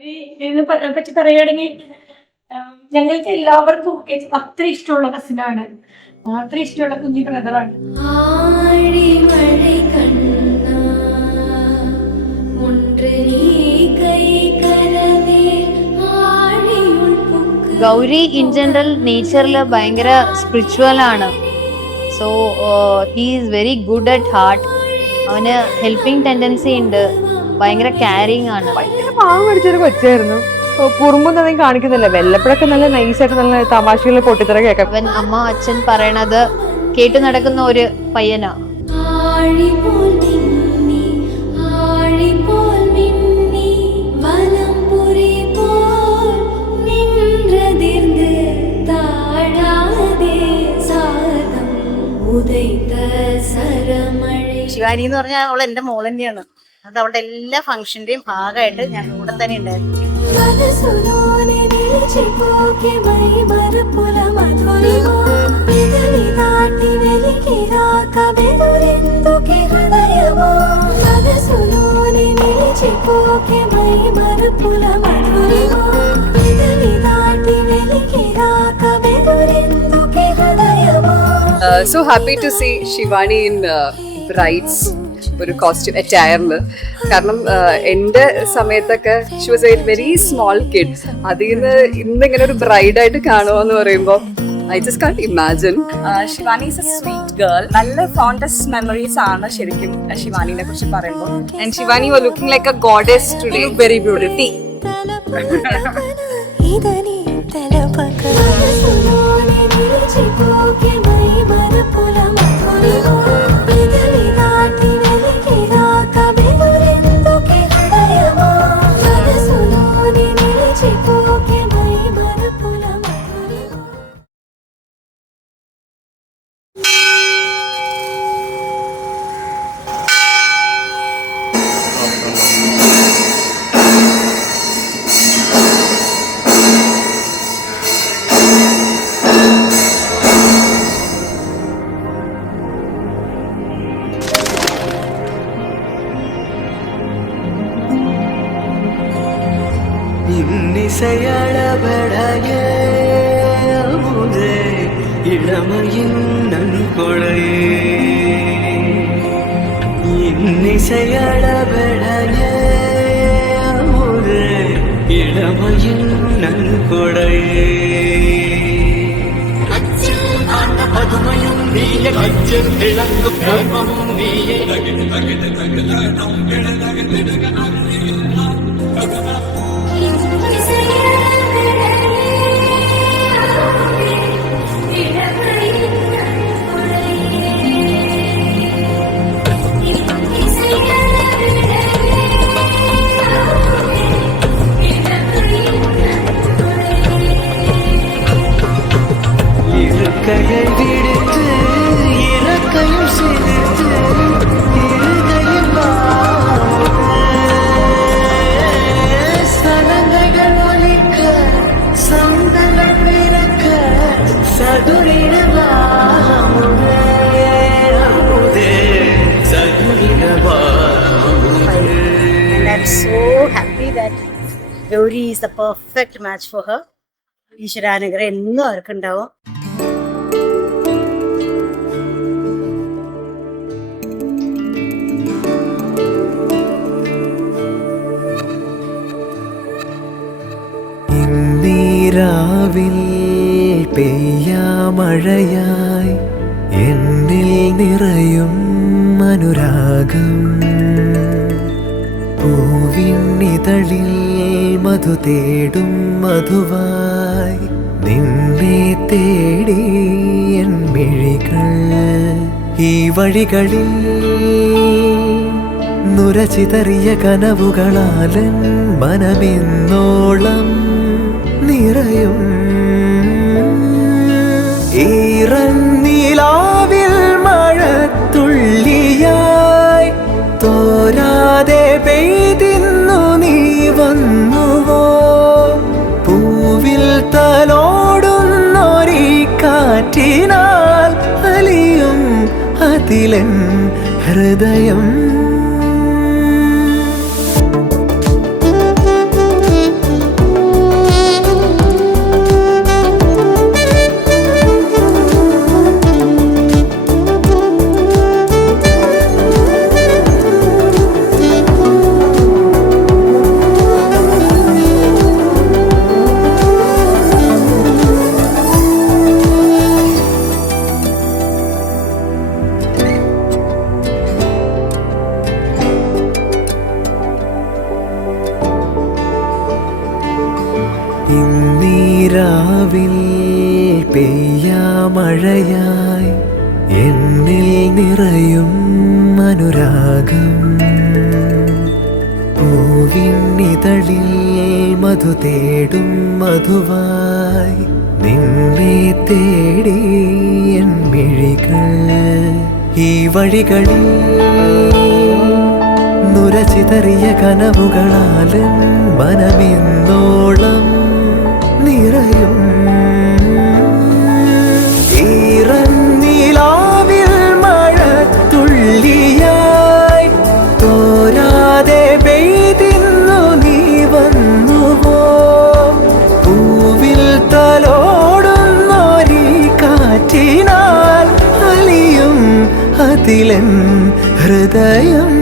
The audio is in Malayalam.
ഇതിനെ പറ്റി പറയുകയാണെങ്കിൽ ഞങ്ങൾക്ക് എല്ലാവർക്കും അത്ര ഇഷ്ടമുള്ള കസിനാണ്, അത്ര ഇഷ്ടമുള്ള കുഞ്ഞു ബ്രദറാണ്. ഗൗരി ഇൻ ജനറൽ നേച്ചറിൽ ഭയങ്കര സ്പിരിച്വൽ ആണ്. So he is very good at heart. അവന് ഹെൽപ്പിംഗ് ടെൻഡൻസി ഉണ്ട്, ഭയങ്കര കാരിങ് ആണ്. ഭയങ്കര പാവം പഠിച്ചൊരു കൊച്ചായിരുന്നു. കുറുമ്പൊന്നും അധികം കാണിക്കുന്നില്ല. വെല്ലപ്പോഴൊക്കെ നല്ല നൈസായിട്ട് നല്ല തമാശകൾ പൊട്ടിത്തറ കേൾക്കാം. അവൻ അമ്മ അച്ഛൻ പറയണത് കേട്ടു നടക്കുന്ന ഒരു പയ്യനാ. ശിവാനി എന്ന് പറഞ്ഞാൽ അവൾ എന്റെ മോൾ തന്നെയാണ്. അത് അവളുടെ എല്ലാ ഫംഗ്ഷന്റെയും ഭാഗമായിട്ട് ഞാൻ കൂടെ തന്നെ ഉണ്ടായിരുന്നു. So happy to see Shivani in Brides ഒരു കോസ്റ്റ്യൂം അറ്റയറില്. കാരണം എൻ്റെ സമയത്തൊക്കെ she was A very small kid. അതിൽ നിന്ന് ഇന്നിങ്ങനെ ഒരു ബ്രൈഡായിട്ട് കാണുക എന്ന് പറയുമ്പോൾ I just can't imagine. Shivani is a sweet girl. നല്ല fondest memories ആണ് ശരിക്കും ശിവാനിനെ കുറിച്ച് പറയുമ്പോൾ. And Shivani was looking like a goddess today. You look very beautiful. இளமையின் நன்கொடையே இன்னிசையளபடைய இளமையின் நன்கொடையே பதுமையும் நீய கச்சல் இளங்கும் பிரம்மமும் நீயே கையை விடுத்து இறக்கையும் சேர்த்து இருகையில் சனங்கைகள் ஒலிக்க சந்தங்கள் பிறக்க சதுரிடவாமுதே சதுரிடவாமுதே. I'm so happy that Gauri is the perfect match for her. ഈശ്വരാനുഗ്രഹം എന്നും അവർക്കുണ്ടാവും. നീരാവിൽ പെയ്യാമഴയായി എന്നിൽ നിറയും അനുരാഗം പൂവിന്നിതളിൽ മധു തേടും മധുവായി നിന്നെ തേടി എൻ മിഴികൾ ഈ വഴികളിൽ നുരചിതറിയ കനവുകളാലൻ മനമെന്നോളം നിറയും ഈറന്നീലാവിൽ മഴത്തുള്ളിയായി തോരാതെ പെയ്തിന്നു നീ വന്നുവോ പൂവിൽ തലോടുന്നൊരീ കാറ്റിനാൽ അലിയും അതിലൻ ഹൃദയം രാവിൽ പെയ്യാമഴയായി എന്നിൽ നിറയും അനുരാഗം. പൂവിന്നിതളിൽ മധു തേടും മധുവായി നിന്നെ തേടി എൻ മിഴികൾ. ഈ വഴികളിൽ നുരചിതറിയ കനവുകളാലും മനമെന്നോളം നിറയും. ഈറന്നിലാവിൽ മഴത്തുള്ളിയായി തോരാതെ പെയ്തിന്നു നീ വന്നുവോ. പൂവിൽ തലോടുന്നൊരീ കാറ്റിനാൽ അലിയും അതിലൻ ഹൃദയം.